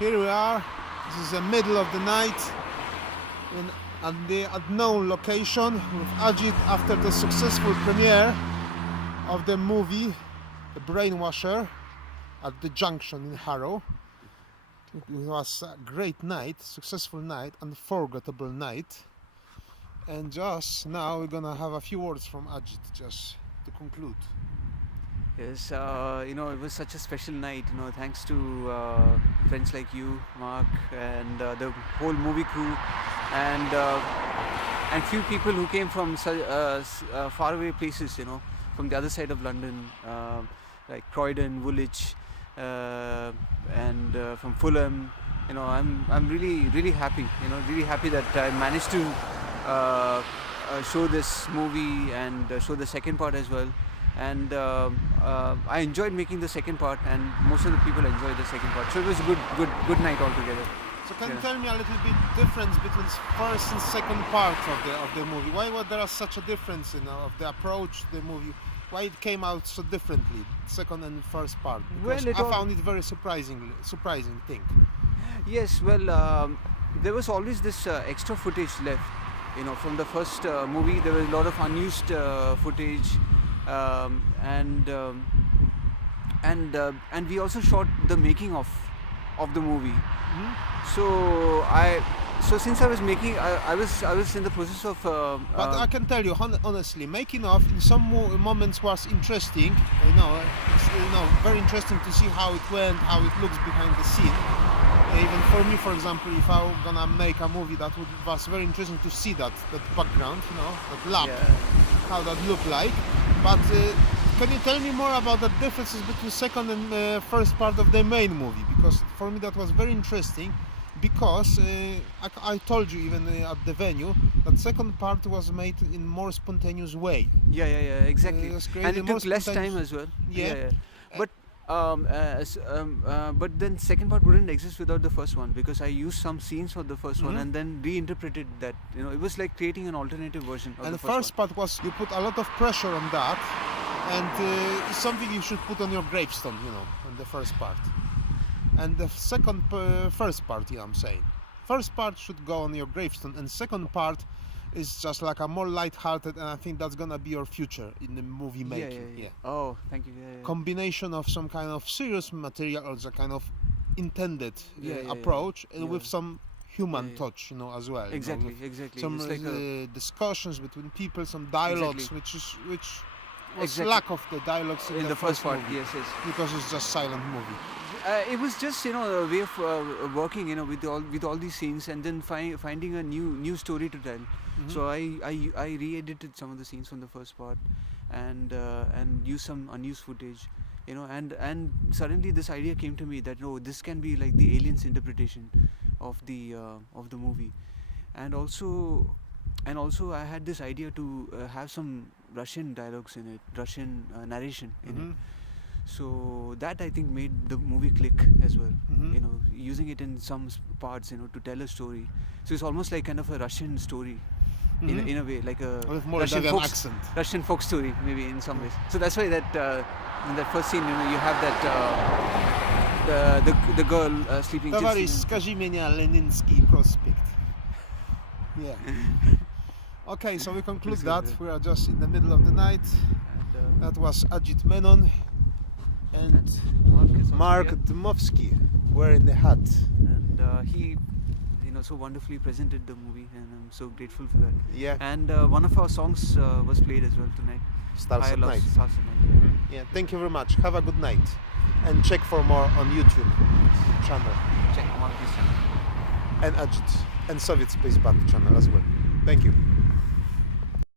Here we are. This is the middle of the night at the unknown location with Ajit after the successful premiere of the movie The Brainwasher at the Junction in Harrow. It was a great night, successful night, unforgettable night. And just now we're gonna have a few words from Ajit just to conclude. Yes, it was such a special night, thanks to friends like you, Mark, and the whole movie crew, and few people who came from faraway places, from the other side of London, like Croydon, Woolwich, and from Fulham. I'm really happy, really happy that I managed to show this movie and show the second part as well. And I enjoyed making the second part, and most of the people enjoyed the second part. So it was a good night altogether. So can you tell me a little bit difference between first and second part of the movie? Why was there such a difference, of the approach to the movie? Why it came out so differently, second and first part? Because I found it very surprising thing. Yes, well, there was always this extra footage left. From the first movie, there was a lot of unused footage. And we also shot the making of the movie. Mm-hmm. So since I was making, I was in the process of. But I can tell you honestly, making of in some moments was interesting. It's very interesting to see how it went, how it looks behind the scene. Even for me, for example, if I were gonna make a movie, was very interesting to see that background, that lab, how that looked like. But can you tell me more about the differences between second and first part of the main movie? Because for me that was very interesting. Because I told you even at the venue that second part was made in more spontaneous way. Yeah, exactly. And it took less time as well. Yeah. But then second part wouldn't exist without the first one, because I used some scenes of the first one and then reinterpreted that. It was like creating an alternative version of and the first part was you put a lot of pressure on that, and it's something you should put on your gravestone, in the first part. And the first part, I'm saying. First part should go on your gravestone, and second part is just like a more light-hearted, and I think that's gonna be your future in the movie making. Yeah. Oh, thank you. Yeah. Combination of some kind of serious material or the kind of intended approach, and with some human touch, as well. Exactly. Some like discussions between people, some dialogues, which was lack of the dialogues in the first part. Movie, yes. Because it's just silent movie. It was just a way of working with all these scenes, and then finding a new story to tell. Mm-hmm. So I re-edited some of the scenes from the first part, and used some unused footage, and suddenly this idea came to me that this can be like the aliens' interpretation of the movie, and also I had this idea to have some Russian dialogues in it, Russian narration in it. So that I think made the movie click as well. Mm-hmm. Using it in some parts, to tell a story. So it's almost like kind of a Russian story, in a way, like a with more Russian folk story, maybe in some ways. So that's why that in that first scene, you have that the girl sleeping. Товарищ, скажи меня Leninski Prospect. Yeah. Okay, so we conclude that we are just in the middle of the night. And, that was Ajit Menon. And Mark Dmowski wearing the hat. And he, so wonderfully presented the movie, and I'm so grateful for that. Yeah. And one of our songs was played as well tonight. Stars at Night. Stars at Night. Yeah. Thank you very much. Have a good night. And check for more on YouTube channel. Check Mark's channel. And Ajit and Soviet Space Band channel as well. Thank you.